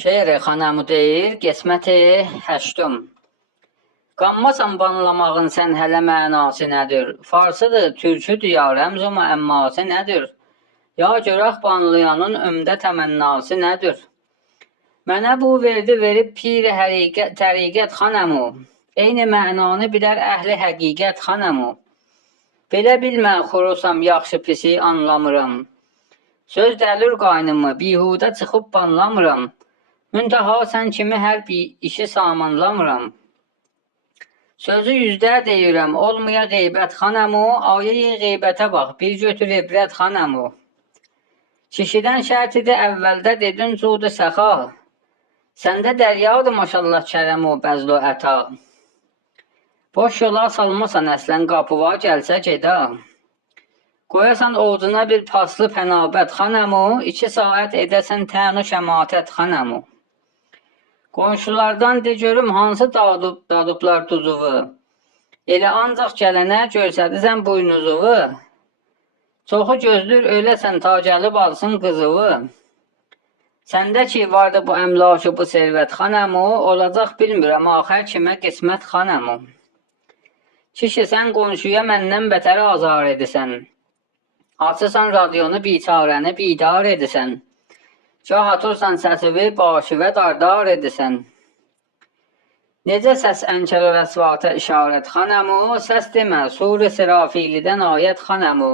Şeiri xanəmu deyir, qisməti 8. Qanmasan banlamağın sən hələ mənası nədir? Farsıdır, türküdür ya, rəmz-u müəmması nədir? Ya görək banlayanın ömdə təmənnası nədir? Mənə bu verdi verib pir təriqət xanəmu, eyni mənanı bilər əhli həqiqət xanəmu. Belə bilmə xorusam, yaxşı pisi anlamıram. Söz dəlir qaynımı, bihudə çıxıb banlamıram. Müntaha sən kimi hər bir işi samanlamıram. Sözü yüzdə deyirəm, olmaya qeybət xanəmu, ayə-i qeybətə bax, bir götür ibrət xanəmu. Kişidən şərt idi əvvəldə dedin cudu səxa, səndə dəryadır maşallah kərəm o bəzl o əta. Boş yola salmasan əslən qapıva gəlsə gedə. Qoyasan oğcuna bir paslı pənabət xanəmu, 2 saat edəsən tənu şəmatət xanəmu. Qonşulardan de görüm hansı dadıblar duzuvu, elə ancaq gələnə görsədirsən buynuzuvu. Çoxu gözlür öləsən ta gəlib alsın qızıvı. Səndə ki vardı bu əmlakı bu servət xanəmu, olacaq bilmirəm axər kimə qismət xanəmu. Kişi sən qonşuya məndən bətər azar edisən, açırsan radionu biçarəni bidar edisən. Gah atırsan səsivi başıvə dardar edisən. Necə səs ənkər rəsvata işarət xanəmu, səs demə, sur-i sirafilidən ayət xanəmu.